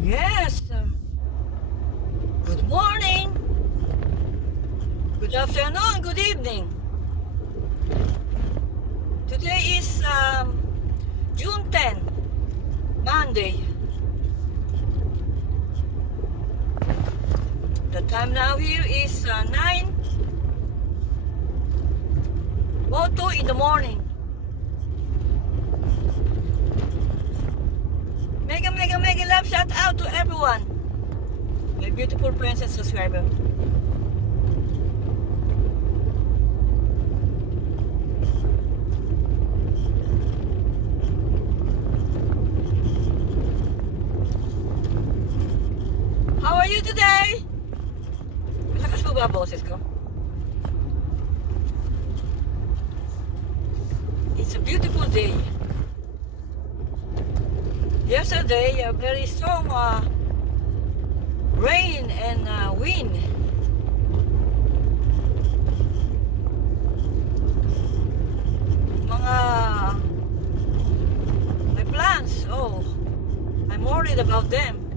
Yes. Good morning. Good afternoon. Good evening. Today is June 10, Monday. The time now here is 9:02 in the morning. Mega love shout out to everyone. My beautiful friends and subscribers. How are you today? Malakas po ba boses ko? It's a beautiful day. Yesterday, a very strong rain and wind. My plants, I'm worried about them.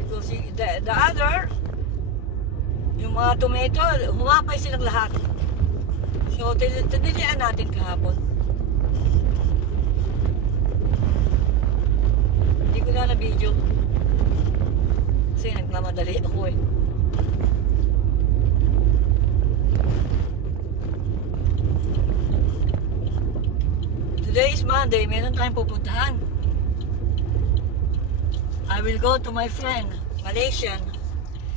Because the other, yung mga tomato, humapay silang lahat. So, tinilian natin kahapon. Hindi ko na video. Kasi nagmamadali ako eh. Today is Monday. Meron tayong pupuntahan. I will go to my friend, Malaysian.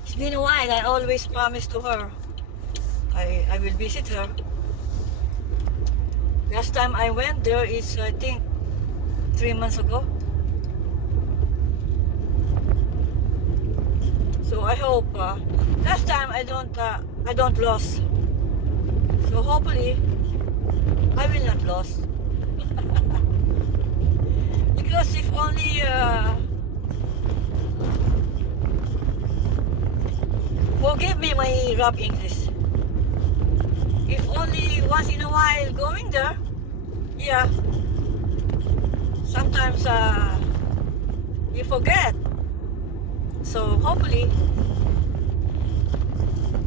It's been a while. I always promise to her I will visit her. Last time I went there is I think 3 months ago. So I hope last time I don't lose. So hopefully I will not lose. Because if only forgive me my rough English. If only once in a while going there, yeah. Sometimes you forget. So hopefully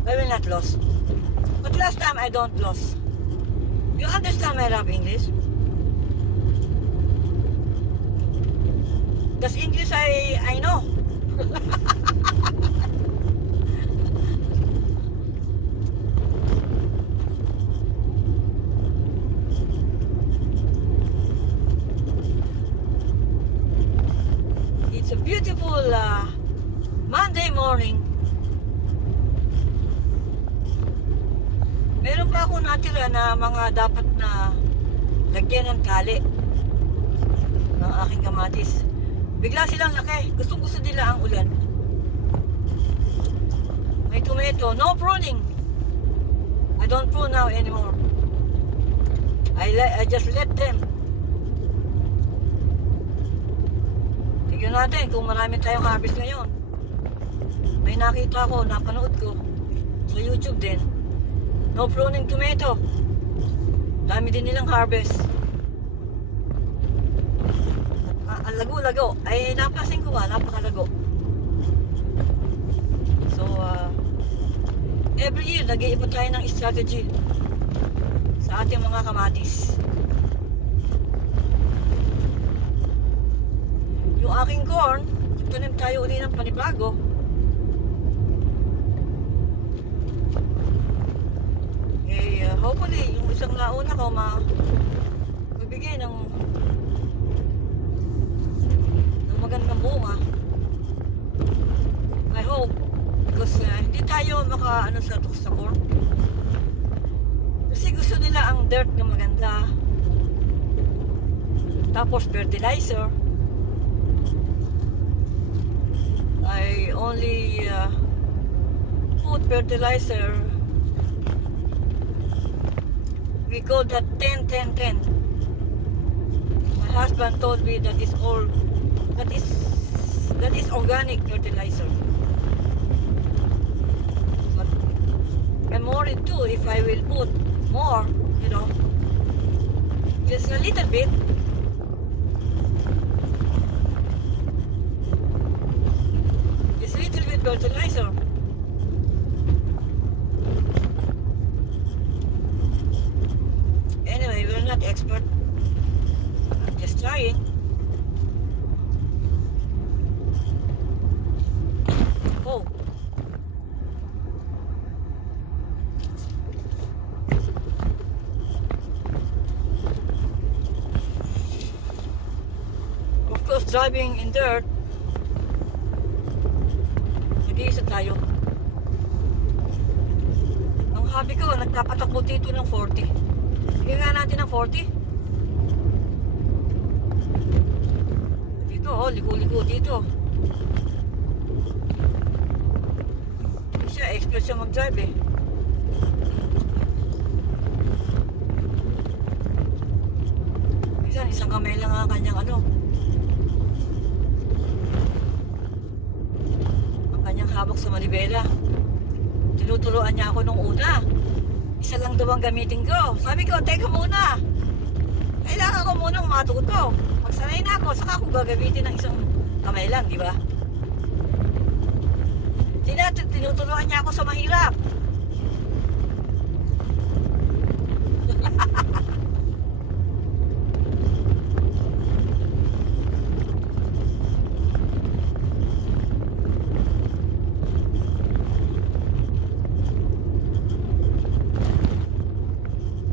I will not lose. But last time I don't lose. You understand my rough English? That's English I know. It's a beautiful Monday morning. Meron pa ako natira na mga dapat na lagyan ng tali ng aking kamatis. Bigla silang laki. Gusto nila ang ulan. May tomato. No pruning. I don't prune now anymore. I just let them. Tignan natin kung marami tayong harvest ngayon. May nakita ko, napanood ko sa YouTube din. No pruning tomato. Dami din nilang harvest. Ang lago-lago. Ay, napasin ko napakalago. So, every year, nag-iipon tayo ng strategy sa ating mga kamatis. Yung aking corn, nagtanim tayo uli ng panibago. Hopefully, yung isang nauna ko magbigay ng magandang bunga. I hope. Because hindi tayo maka sa corn. Kasi gusto nila ang dirt na maganda. Tapos fertilizer. I only put fertilizer. We call that 10-10-10. My husband told me that is organic fertilizer. But memory too if I will put more, you know, just a little bit. Just a little bit fertilizer. Anyway, we're not expert. I'm just trying. Oh. Of course, driving in dirt, nag-iisa tayo. Ang hobby ko, nagpapatakbo dito ng 40. Sige nga natin ng 40. Dito, oh, liko-liko dito. Siya, expert siya mag-drive eh. Minsan, isang kamay lang ang kanyang ano. Ang kanyang hawak sa manibela. Tinuturuan niya ako nung una. Isa lang daw ang gamitin ko. Sabi ko, teka muna. Kailangan ko munang matuto. Magsanay na ako, saka ako gagamitin ng isang kamay lang, di ba? Tinuturuan niya ako sa mahirap.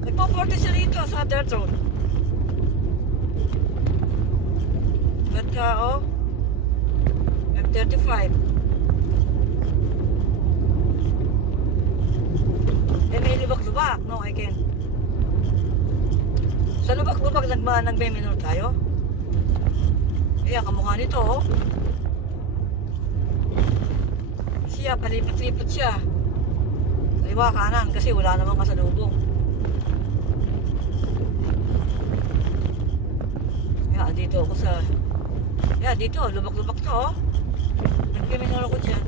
Nagpo-40 siya rito sa dirt road. But, oh, M35. May lubak-lubak. No, I can. Sa lubak-lubak, nagme-minor tayo. Ayan, kamukha nito, oh. Siya, palipat-lipat siya. Kaliwa kanan, kasi wala namang kasalubong. Ayan, dito ako sa... Ayan, dito, lubak-lubak to, oh. Nagme-minor ako dyan.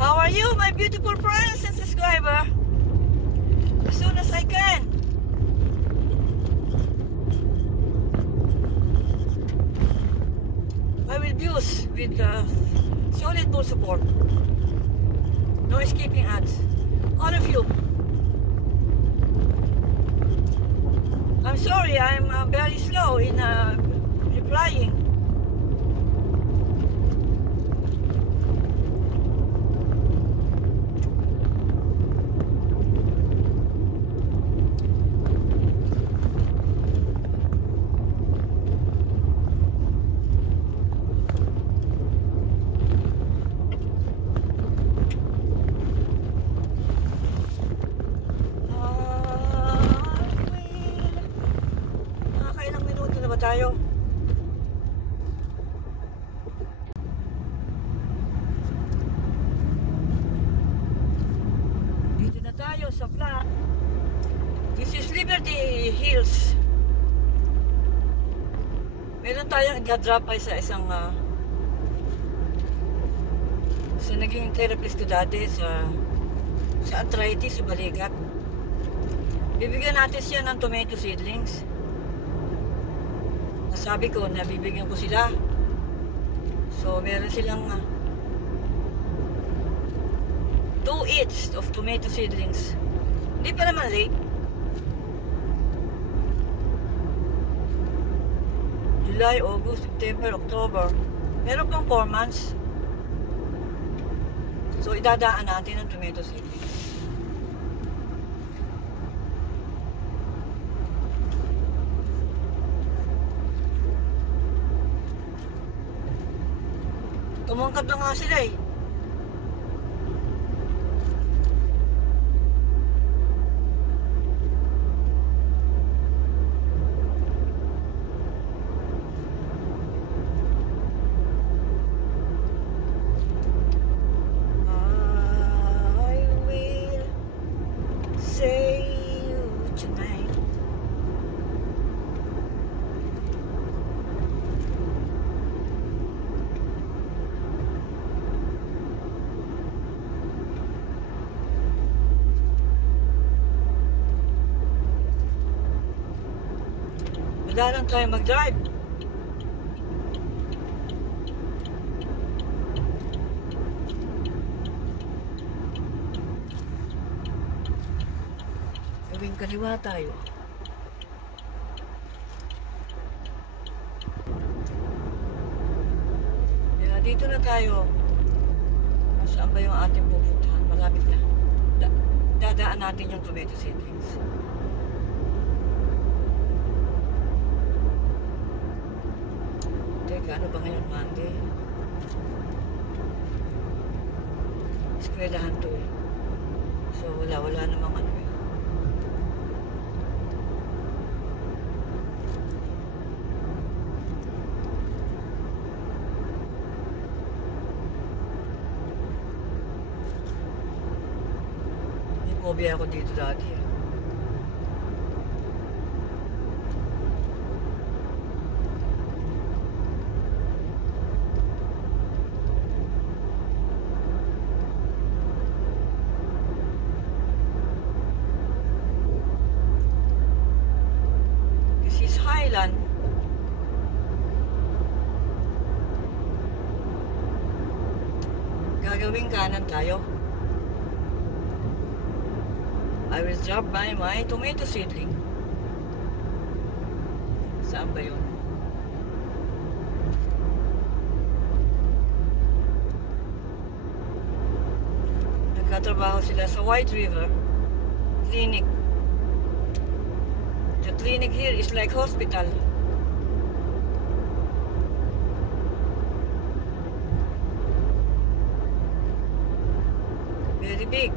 How are you, my beautiful friends and subscriber? As soon as I can. I will use with solid full support. No escaping ads. All of you. I'm sorry, I'm very slow in replying. Tayo. Dito na tayo sa flat. This is Liberty Hills. Meron tayong nag-drop by sa isang sa naging therapist ko dati sa arthritis, sa balikat. Bibigyan natin siya ng tomato seedlings. Sabi ko, nabibigyan ko sila. So, meron silang 2 each of tomato seedlings. Hindi pa naman late. July, August, September, October. Meron pang 4 months. So, idadaan natin ang tomato seedlings. Tumangkad na nga sila eh. Dahan tayo mag-drive. Gawing kaliwa tayo. Kaya dito na tayo. Saan ba yung ating pupuntahan? Malapit na. Dadaan natin yung tomato seedlings. Teka, ano ba ngayon? Monday? Eskwelahan to eh. So wala namang ano eh. May phobia ako dito dati eh. Highland. Gagawing kanan tayo. I will drop by my tomato seedling. Saan ba yun? Nagkatrabaho sila sa White River Clinic. The clinic here is like hospital. Very big.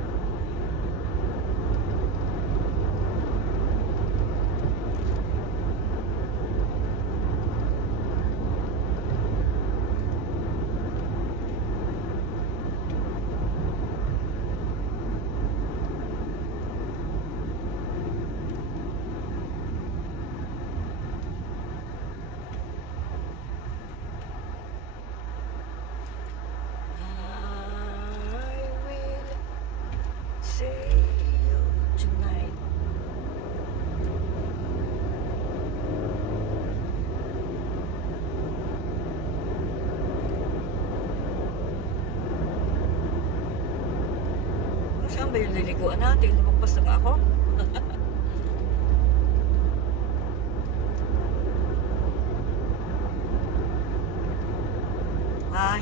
Saan ba yung liliguan natin? Lumagpas na ba ako?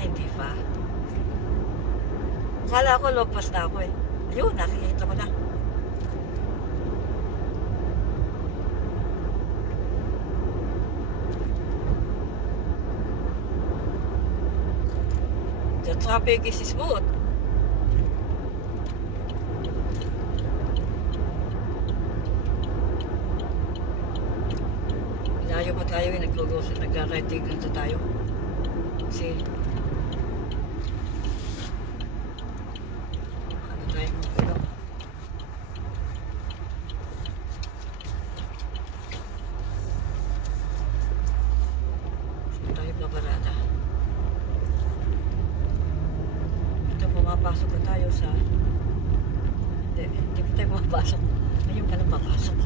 Hindi pa. Kala ko lumagpas na ako eh. Ayun, nakikita ko na. The traffic is smooth. Layo pa tayo eh, nagra-right lang tayo. Kasi ano tayo ano? Saan tayo babarada? Ito, pumapasok na tayo sa hindi pa tayo pumapasok. Ayun pala papasok.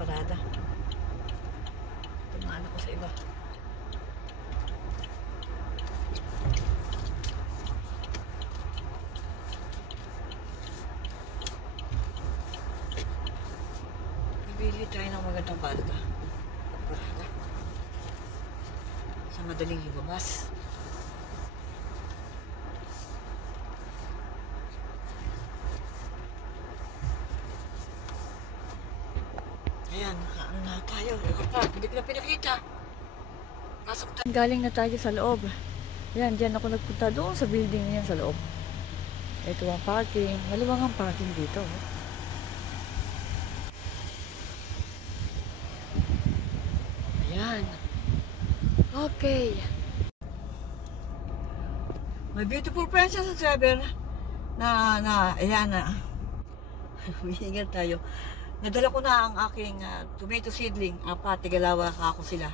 Parada. Tumaan ako sa iba. Bibili tayo ng magandang parada. Parada. Sa madaling ibabas. Ayan, ano na tayo? Hindi ko na pinakita. Pasok tayo. Galing na tayo sa loob. Ayan, diyan ako nagpunta doon sa building niyan sa loob. Ito ang parking. Maluwang ang parking dito. Ayan. Okay. My beautiful princess subscriber ayan na. Humihingal tayo. Nadala ko na ang aking tomato seedling. Tigalawa ka ako sila.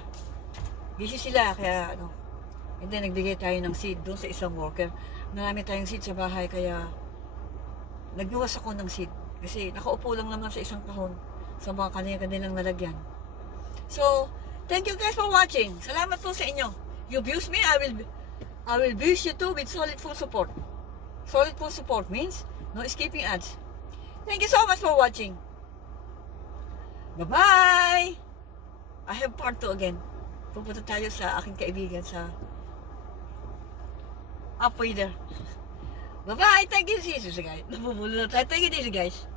Busy sila, kaya ano. And then nagbigay tayo ng seed doon sa isang worker. Marami tayong seed sa bahay, kaya nagbuwas ako ng seed. Kasi nakaupo lang naman sa isang kahon. sa mga kanilang nalagyan. So, thank you guys for watching. Salamat po sa inyo. You abuse me, I will abuse you too with solid full support. Solid full support means no skipping ads. Thank you so much for watching. Bye-bye! I have part 2 again. Pupunta tayo sa aking kaibigan sa Upwader. Bye-bye! Thank you, Jesus, guys. Nabubulo na tayo. Thank you, guys.